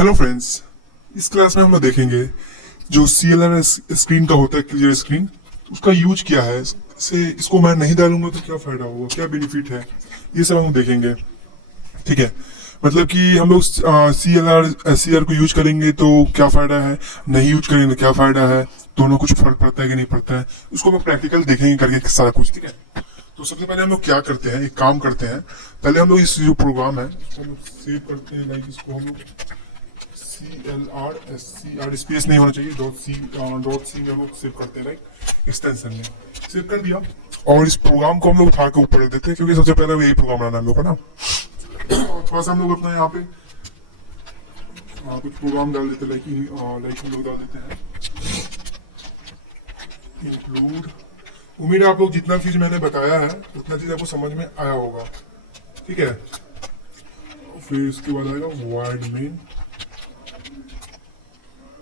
Hello friends, इस class में हम लोग देखेंगे जो CLR स्क्रीन का होता है, क्लियर स्क्रीन, उसका यूज क्या है। से इसको मैं नहीं डालूंगा तो क्या फायदा होगा, क्या बेनिफिट है, ये सब हम देखेंगे। ठीक है, मतलब कि हम लोग CLR को यूज करेंगे तो क्या फायदा है, नहीं यूज करेंगे तो क्या फायदा है, दोनों कुछ फर्क पड़ता है कि नहीं पड़ता है, उसको हम प्रैक्टिकल देखेंगे करके सारा कुछ। ठीक है, तो सबसे पहले हम लोग क्या करते हैं, एक काम करते हैं। पहले हम लोग इस जो प्रोग्राम है इसको हम लोग सेव करते हैं। लाइक इसको हम लोग CLR स्पेस नहीं होना चाहिए, डॉट सी में हम लोग सेव करते हैं, राइट, एक्सटेंशन में सेव कर दिया। और इस प्रोग्राम को हम लोग उठा के ऊपर रख देते हैं, क्योंकि सबसे पहले यही प्रोग्राम बनाना हम लोग का ना। थोड़ा सा हम लोग अपना यहाँ पे कुछ प्रोग्राम डाल देते हैं। लाइक हम लोग डाल देते हैं इंक्लूड। उम्मीद है आप लोग जितना चीज मैंने बताया है उतना चीज आपको समझ में आया होगा। ठीक है, फिर इसके बाद आएगा वाइड मेन।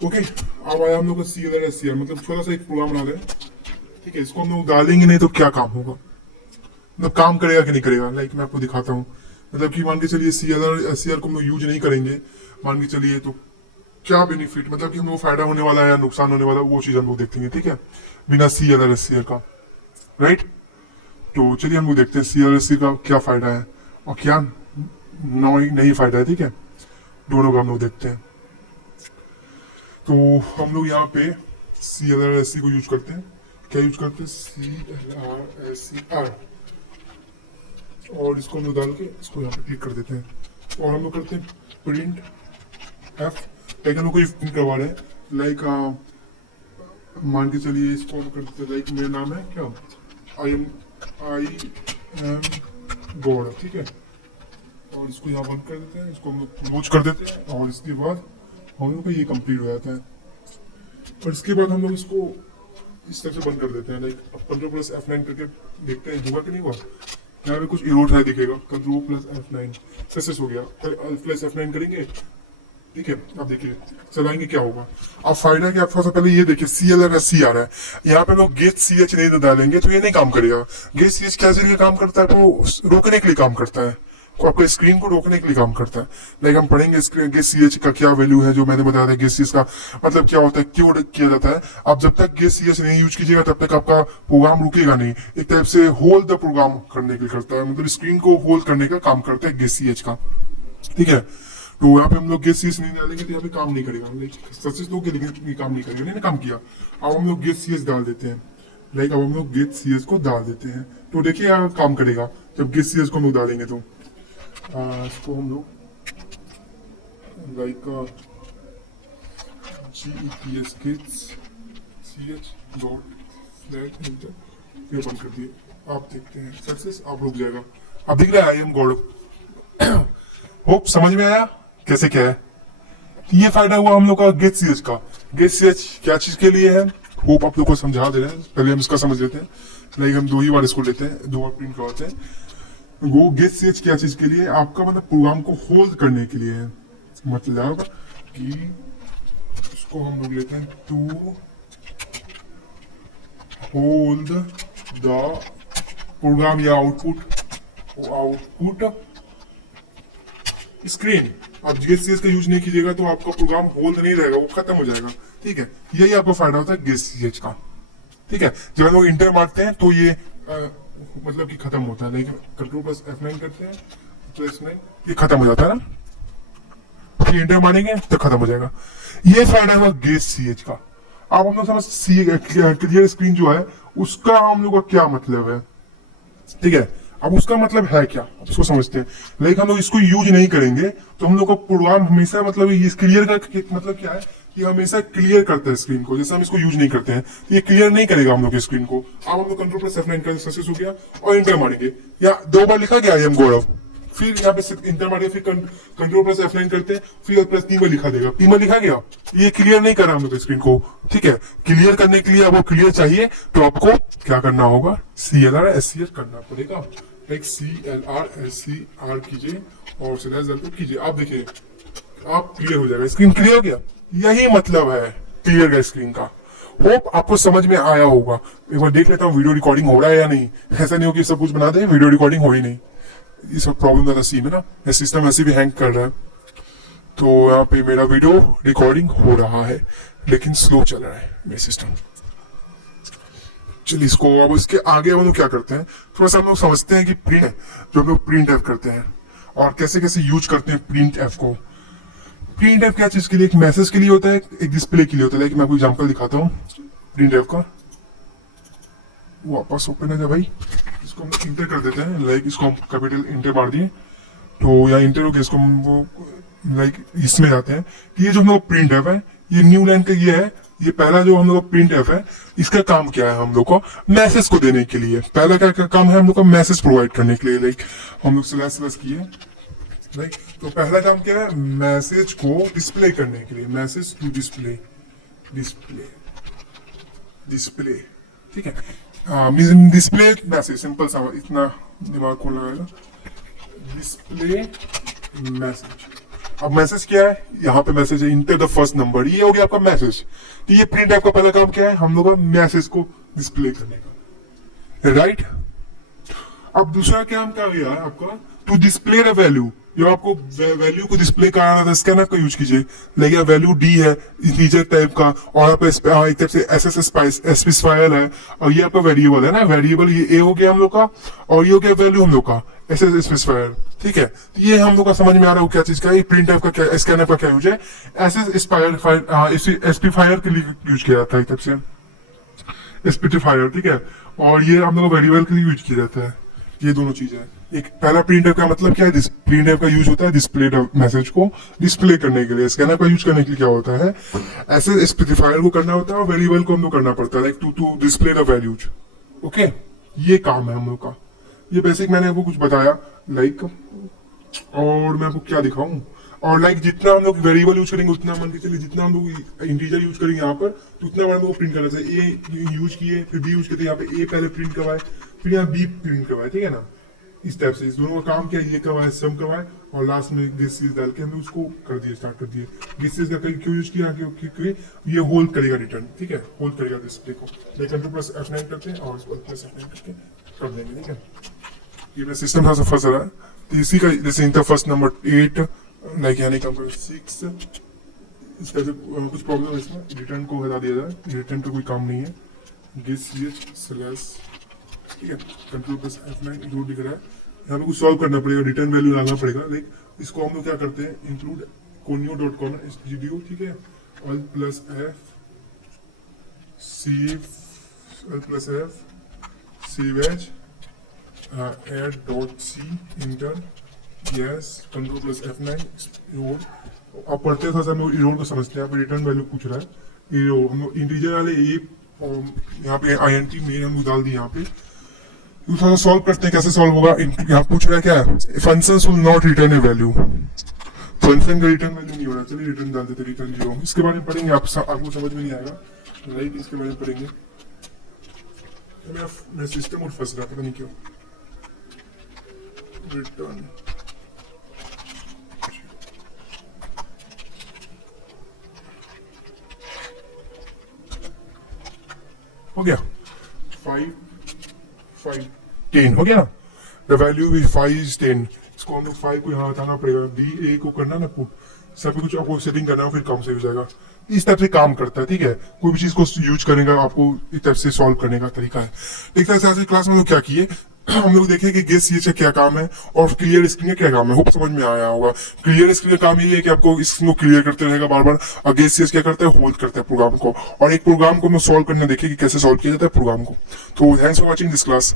ओके, अब आया हम लोग का CLR SCR, मतलब थोड़ा सा एक प्रोग्राम बना लें। ठीक है, इसको हम लोग डालेंगे नहीं तो क्या काम होगा, मतलब काम करेगा कि नहीं करेगा। लाइक मैं आपको दिखाता हूँ, मतलब कि मान के चलिए CLR SCR को हम लोग यूज नहीं करेंगे, मान के चलिए, तो क्या बेनिफिट, मतलब कि हम लोग फायदा होने वाला है या नुकसान होने वाला है, वो चीज हम लोग देखेंगे। ठीक है, बिना CLR SCR का, राइट। तो चलिए हम लोग देखते हैं CLR SCR का क्या फायदा है और क्या नहीं फायदा है। ठीक है, दोनों का हम लोग देखते हैं। तो हम लोग यहाँ पे CLR SC को यूज करते हैं। क्या यूज करते हैं, CLR SCR, और इसको हम लोग डाल के इसको यहाँ पे क्लिक कर देते हैं। और हम लोग करते हैं प्रिंट F। लाइक हम लोग कोई प्रिंट करवा रहे हैं, लाइक मान के चलिए इसको हम करते हैं, लाइक मेरा नाम है क्या, आई एम गॉड। ठीक है, और इसको यहाँ बंद कर देते हैं, इसको हम लोग क्लोज कर देते हैं, और इसके बाद हम लोग का ये कंप्लीट हो जाता है। और इसके बाद हम लोग इसको इस तरह से बंद कर देते हैं। लाइक Ctrl+F9 करके देखते हैं हुआ कि नहीं हुआ। यहाँ पे कुछ एरर है दिखेगा, Ctrl+F9 सक्सेस हो गया। F9 करेंगे, ठीक है। अब देखिए चलाएंगे क्या होगा। अब फायदा क्या, थोड़ा सा पहले ये देखिए CLR SC आ रहा है, यहाँ पे लोग गेट CH नहीं डालेंगे तो ये नहीं काम करेगा। गेट CH क्या जरिए काम करता है, वो रोकने के लिए काम करता है, आपको स्क्रीन को रोकने के लिए काम करता है। लाइक हम पढ़ेंगे गेट CH का क्या वैल्यू है, जो मैंने बताया था। गेट CH का मतलब क्या होता है, क्यों किया जाता है। अब जब तक गेट CH नहीं यूज कीजिएगा तब तक आपका प्रोग्राम रुकेगा नहीं। एक टाइप से होल्ड द प्रोग्राम करने के लिए करता है, मतलब स्क्रीन को होल्ड करने का काम करता है गेट CH का। ठीक है, तो यहाँ पे हम लोग गेट CH नहीं डालेंगे तो यहाँ पे काम नहीं करेगा। सक्सेस लोग लेकिन काम नहीं करेगा, नहीं काम किया। अब हम लोग गेट CH डाल देते हैं। लाइक अब हम लोग गेट CH को डाल देते हैं, तो देखिए यहाँ काम करेगा जब गेट CH को हम लोग डालेंगे। तो इसको हम लोग like GETS gets CH dot flat enter, ये बंद कर दिए। आप देखते हैं सक्सेस, आप रुक जाएगा। अब दिख रहा है आई एम गॉड। होप समझ में आया कैसे क्या है। ये फायदा हुआ हम लोग का गेट CH का। गेट CH क्या चीज के लिए है, होप आप लोग को समझा दे रहे हैं। पहले हम इसका समझ लेते हैं। लाइक हम दो ही बार इसको लेते हैं, दो बार प्रिंट करवाते हैं। वो गेट CH क्या चीज के लिए, आपका मतलब प्रोग्राम को होल्ड करने के लिए है। मतलब कि इसको हम लोग लेते हैं टू होल्ड द प्रोग्राम या आउटपुट स्क्रीन। आप गेट CH का यूज नहीं कीजिएगा तो आपका प्रोग्राम होल्ड नहीं रहेगा, वो खत्म हो जाएगा। ठीक है, यही आपको फायदा होता है गेट CH का। ठीक है, जब हम लोग इंटर मारते हैं तो ये मतलब कि खत्म होता है। लेकिन Ctrl+F9 करते हैं तो F9 ये खत्म हो जाता है ना, फिर इंटर मारेंगे तो खत्म हो जाएगा। ये फायदा हुआ गेट CH का। अब हम लोग समझ क्लियर स्क्रीन जो है उसका हम लोग का क्या मतलब है। ठीक है, अब उसका मतलब है क्या, उसको समझते हैं। लेकिन हम लोग इसको यूज नहीं करेंगे तो हम लोग का प्रोग्राम हमेशा, मतलब ये क्लियर का मतलब क्या है कि हमेशा क्लियर करता है स्क्रीन को। जैसे हम इसको यूज नहीं करते हैं तो ये क्लियर नहीं करेगा हम लोग की स्क्रीन को। अब हम लोग Ctrl+F9 का सक्सेस हो गया और इंटर मारेंगे, या दो बार लिखा गया आई एम गॉड, फिर यहाँ पे इंटर मारेंगे, फिर Ctrl+F9 करते हैं, फिर प्लस P में लिखा देगा, P में लिखा गया, ये क्लियर नहीं कर रहा हम लोग स्क्रीन को। ठीक है, क्लियर करने के लिए आपको क्लियर चाहिए तो आपको क्या करना होगा, CLR SCR करना पड़ेगा। लाइक CLR SCR कीजिए और स्लैश डाल कीजिए। आप देखिए आप क्लियर हो जाएगा, स्क्रीन क्लियर हो गया। यही मतलब है क्लियर का स्क्रीन का। होप आपको समझ में आया होगा। एक बार देख लेता हूँ वीडियो रिकॉर्डिंग हो रहा है या नहीं। ऐसा नहीं हो कि सब कुछ बना दे वीडियो रिकॉर्डिंग हो ही नहीं, ये सब प्रॉब्लम ज्यादा सी में ना, सिस्टम ऐसे भी हैंग कर रहा है। तो यहाँ पे मेरा वीडियो रिकॉर्डिंग हो रहा है लेकिन स्लो चल रहा है मेरा सिस्टम। चलिए इसको अब इसके आगे हम लोग क्या करते हैं, थोड़ा सा हम लोग समझते हैं कि प्रिंट जो हम लोग प्रिंट एफ करते हैं और कैसे कैसे यूज करते हैं प्रिंट एफ को। प्रिंट एफ क्या चीज के लिए, एक मैसेज के लिए होता है, एक डिस्प्ले के लिए होता है। लाइक मैं आपको एग्जांपल दिखाता हूँ प्रिंट एफ का। वापस ओपन है जब भाई, इसको हम इंटर कर देते हैं। लाइक इसको हम कैपिटल इंटर मार दिए तो यहाँ इंटर हो गया, इसको हम वो लाइक इसमें जाते हैं कि ये जो हम लोग प्रिंट एफ है, ये न्यू लाइन का ये है, ये पहला जो हम लोग प्रिंट एफ है, इसका काम क्या है, हम लोग को मैसेज को देने के लिए। पहला क्या काम है हम लोग का, मैसेज प्रोवाइड करने के लिए। लाइक हम लोग स्लैश स्लैश किए, राइट। तो पहला काम क्या है, मैसेज को डिस्प्ले करने के लिए, message to display, display display, ठीक है। डिस्प्ले मैसेज, सिंपल सा, इतना दिमाग को लगाएगा, डिस्प्ले मैसेज। अब मैसेज क्या है, यहाँ पे मैसेज है इंटर द फर्स्ट नंबर, ये हो गया आपका मैसेज। तो ये प्रिंट आपका पहला काम क्या है, हम लोग का मैसेज को डिस्प्ले करने का, राइट। अब दूसरा काम क्या गया है आपका, टू डिस्प्ले द वैल्यू। जो आपको वैल्यू को डिस्प्ले कराना था, स्कैनर का यूज कीजिए। लेकिन वैल्यू डी है इंटीजर टाइप का, और आप एक टाइप से एसएस स्पेसिफायर है, और ये आपका वेरिएबल है ना, वेरिएबल ये ए हो गया हम लोग का, और ये हो गया वैल्यू हम लोग का एसएस स्पेसिफायर, ठीक है। तो ये हम लोग का समझ में आ रहा है क्या चीज का, ये प्रिंट टाइप का क्या, स्कैनर का क्या यूज है, एसएस स्पेसिफायर के लिए यूज किया जाता है, एक टाइप से स्पेसिफायर, ठीक है। और ये हम लोग वेरिएबल के लिए यूज किया जाता है। ये दोनों चीजें हैं। एक पहला प्रिंट का मतलब क्या है, प्रिंट का यूज होता है डिस्प्ले मैसेज को डिस्प्ले करने के लिए। स्कैनर का यूज करने के लिए क्या होता है, ऐसे स्पेसिफायर को करना होता है, और वेरिएबल को हम लोग करना पड़ता है, like to display the values. Okay, ये काम है हम लोग का। ये बेसिक मैंने आपको कुछ बताया, लाइक। और मैं आपको क्या दिखाऊं, और लाइक जितना हम लोग वेरिएबल यूज करेंगे उतना, मान के चलिए जितना हम लोग इंटीजर यूज करेंगे यहाँ पर, तो उतना बार हम लोग प्रिंट करना चाहिए। ए यूज किए, फिर बी यूज करते, यहाँ पे ए पहले प्रिंट करवाए, फिर यहाँ बी प्रिंट करवाए, ठीक है ना। इस टाइप से इस दोनों का काम क्या है, ये करवाए, सम करवाए, और लास्ट में दिस चीज डाल के हमने उसको कर दिए, स्टार्ट कर दिए। दिस चीज का क्यों यूज किया, क्योंकि ये होल्ड करेगा रिटर्न, ठीक है, होल्ड करेगा डिस्प्ले को। कंट्रोल प्लस F9 करते हैं और इसको प्लस F9 करके कर देंगे, ठीक है। ये मेरा सिस्टम थोड़ा सा फंस रहा है, तो इसी का जैसे इंटर फर्स्ट नंबर 8, लाइक यानी काम कर 6, इसका जो कुछ प्रॉब्लम है इसमें, रिटर्न को हटा दिया जाए, रिटर्न का कोई काम नहीं है। दिस स्लैश, ठीक है, कंट्रोल प्लस F9 इंक्लूड दिख रहा है, यहाँ पे कुछ सॉल्व करना पड़ेगा, रिटर्न वैल्यू लाना पड़ेगा। लाइक इसको हम लोग क्या करते हैं, इंक्लूड conio.con studio, ठीक है, alt plus F save as add dot C enter, yes, control plus F9 इरोड। आप पढ़ते हैं थोड़ा सा, हम लोग इरोड को समझते हैं। यहाँ पे रिटर्न वैल्यू पूछ रहा है, इरोड हम लोग इंटीजर वाले ये यहाँ पे INT मेन हम लोग डाल दी यहाँ पे। थोड़ा सॉल्व करते हैं, कैसे सॉल्व होगा। यहाँ पूछ रहा है क्या, functions will not return A value, function का रिटर्न वैल्यू नहीं हो रहा। चलिए रिटर्न डाल देते, रिटर्न 0। इसके बारे में पढ़ेंगे, आपको समझ में नहीं आएगा, राइट। इसके बारे में पढ़ेंगे। मेरा सिस्टम और फंस रहा, पता नहीं क्यों। रिटर्न हो गया, 5 5 10 हो गया ना। The value is 5 is 10। इसको हम लोग 5 को यहाँ हटाना पड़ेगा, डी ए को करना ना पुट, सब कुछ आपको सेटिंग करना, फिर काम से हो जाएगा। इस टाइप से काम करता है, ठीक है। कोई भी चीज को यूज करेगा, आपको इस टाइप से सॉल्व करने का तरीका है। एक तरह से आज की क्लास में लोग क्या किए, हम लोग देखें कि गेस ये क्या काम है और क्लियर स्क्रीन का क्या काम है। होप समझ में आया होगा। क्लियर स्क्रीन का काम ये है कि आपको इसको क्लियर करते रहेगा बार बार, और गेस क्या करता है, होल्ड करता है प्रोग्राम को, और एक प्रोग्राम को हम सॉल्व करने देखें कि कैसे सॉल्व किया जाता है प्रोग्राम को। तो thanks for watching this class.